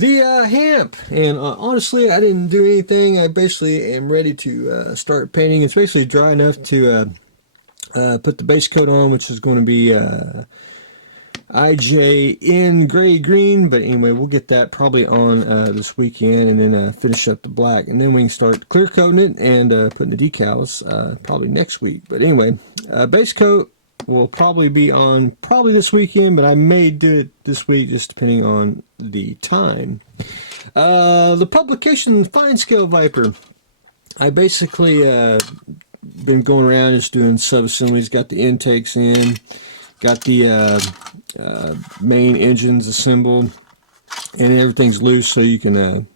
the hamp. And honestly, I didn't do anything. I basically am ready to start painting. It's basically dry enough to put the base coat on, which is going to be IJ in gray green. But anyway, we'll get that probably on this weekend, and then finish up the black, and then we can start clear coating it and putting the decals probably next week. But anyway, base coat will probably be on probably this weekend, but I may do it this week just depending on the time. The publication Finescale Viper. I basically been going around just doing sub-assemblies, got the intakes in, got the main engines assembled, and everything's loose, so you can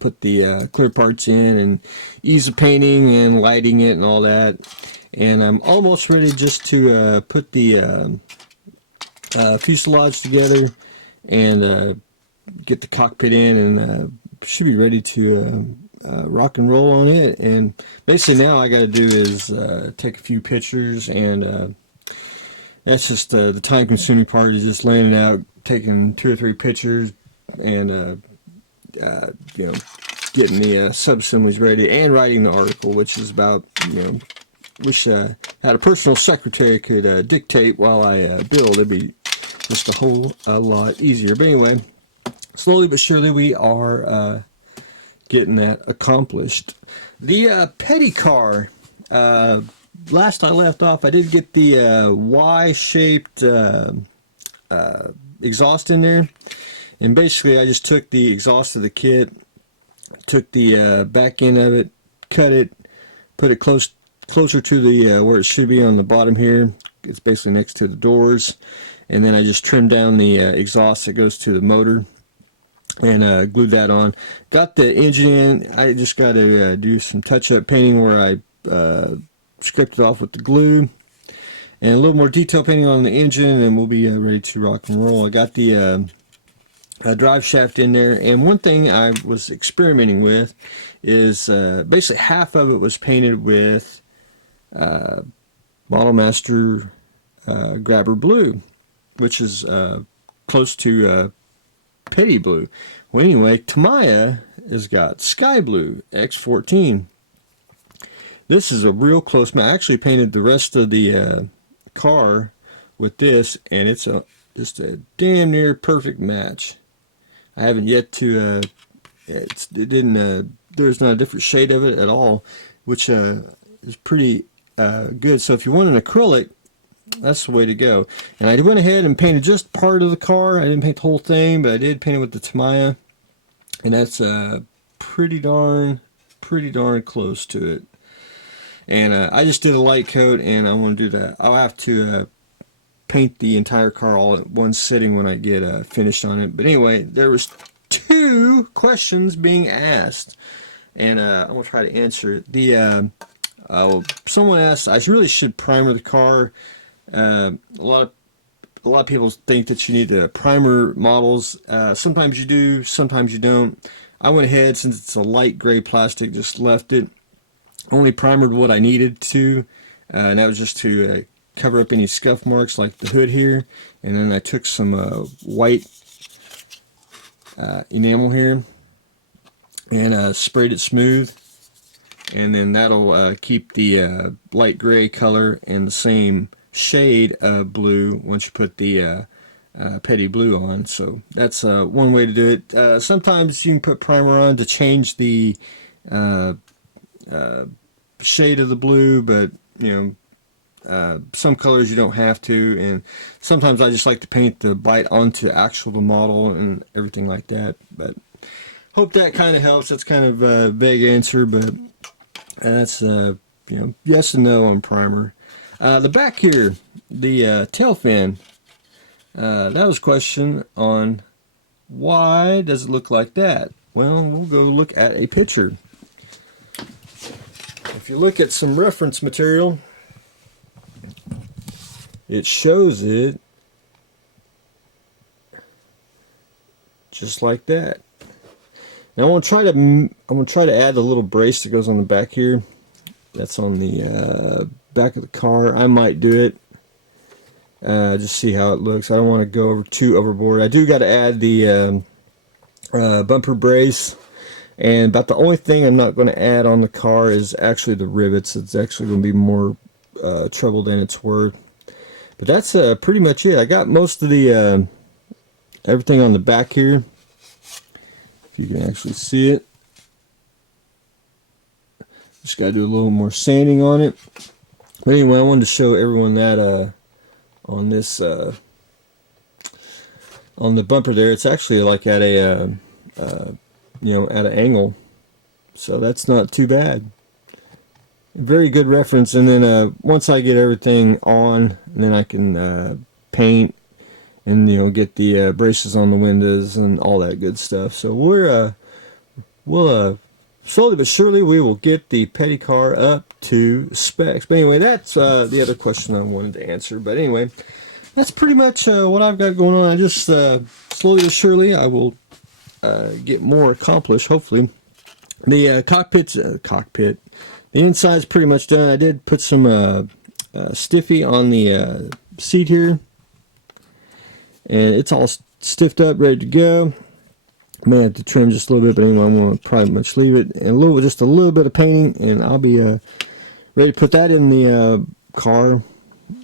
put the clear parts in and ease the painting and lighting it and all that. And I'm almost ready just to put the fuselage together and get the cockpit in, and should be ready to rock and roll on it. And basically now I got to do is take a few pictures, and that's just the time consuming part, is just laying it out, taking 2 or 3 pictures, and getting the sub-assemblies ready and writing the article, which is about, wish I had a personal secretary could dictate while I build. It'd be just a whole lot easier. But anyway, slowly but surely we are getting that accomplished. The petty car, last I left off, I did get the Y-shaped exhaust in there. And basically I just took the exhaust of the kit, took the back end of it, cut it, put it closer to the where it should be on the bottom here. It's basically next to the doors, and then I just trimmed down the exhaust that goes to the motor and glued that on. Got the engine in. I just got to do some touch-up painting where I scripted off with the glue, and a little more detail painting on the engine, and we'll be ready to rock and roll. I got the drive shaft in there, and one thing I was experimenting with is basically half of it was painted with Model Master Grabber Blue, which is close to Petty Blue. Well, anyway, Tamiya has got Sky Blue X14. This is a real close match. I actually painted the rest of the car with this, and it's just a damn near perfect match. I haven't yet to there's not a different shade of it at all, which is pretty good. So if you want an acrylic, that's the way to go. And I went ahead and painted just part of the car. I didn't paint the whole thing, but I did paint it with the Tamiya, and that's pretty darn close to it. And I just did a light coat, and I want to do that. I'll have to paint the entire car all at one sitting when I get finished on it. But anyway, there was 2 questions being asked, and I'm gonna try to answer it. The someone asked, I really should primer the car. A lot of people think that you need to primer models. Sometimes you do, sometimes you don't. I went ahead, since it's a light gray plastic, just left it. Only primered what I needed to, and that was just to cover up any scuff marks like the hood here. And then I took some white enamel here and sprayed it smooth, and then that'll keep the light gray color in the same shade of blue once you put the Petty Blue on. So that's one way to do it. Sometimes you can put primer on to change the shade of the blue, but some colors you don't have to, and sometimes I just like to paint the bite onto the model and everything like that. But hope that kind of helps. That's kind of a vague answer, but that's yes and no on primer. The back here, the tail fin, that was a question on why does it look like that. Well, we'll go look at a picture. If you look at some reference material, it shows it just like that. Now I'm gonna try to add the little brace that goes on the back here. That's on the back of the car. I might do it. Just see how it looks. I don't want to go too overboard. I do got to add the bumper brace. And about the only thing I'm not going to add on the car is actually the rivets. It's actually going to be more trouble than it's worth. But that's pretty much it. I got most of the everything on the back here. If you can actually see it. Just got to do a little more sanding on it. But anyway, I wanted to show everyone that on this on the bumper there, it's actually like at a you know, at an angle, so that's not too bad. Very good reference. And then once I get everything on, then I can paint and, you know, get the braces on the windows and all that good stuff. So we'll slowly but surely we will get the petty car up to specs. But anyway, that's the other question I wanted to answer. But anyway, that's pretty much what I've got going on. I just slowly but surely I will get more accomplished, hopefully. The cockpit, the inside's pretty much done. I did put some stiffy on the seat here, and it's all stiffed up, ready to go. I may have to trim just a little bit, but anyway, I'm going to pretty much leave it. And just a little bit of painting, and I'll be ready to put that in the car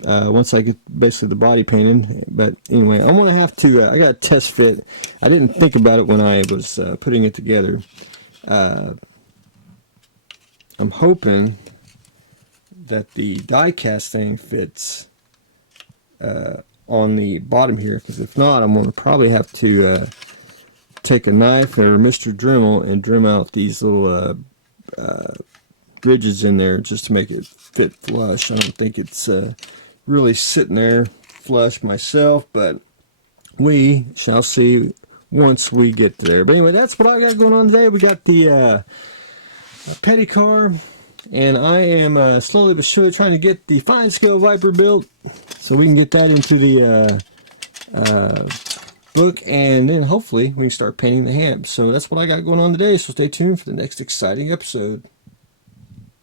once I get basically the body painted. But anyway, I'm going to have to, I got a test fit. I didn't think about it when I was putting it together. I'm hoping that the die cast thing fits on the bottom here, because if not, I'm going to probably have to take a knife or Mr. Dremel and trim out these little ridges in there just to make it fit flush. I don't think it's really sitting there flush myself, but we shall see once we get there. But anyway, that's what I got going on today. We got the petty car, and I am slowly but surely trying to get the Finescale Viper built so we can get that into the book, and then hopefully we can start painting the ham. So that's what I got going on today, so stay tuned for the next exciting episode.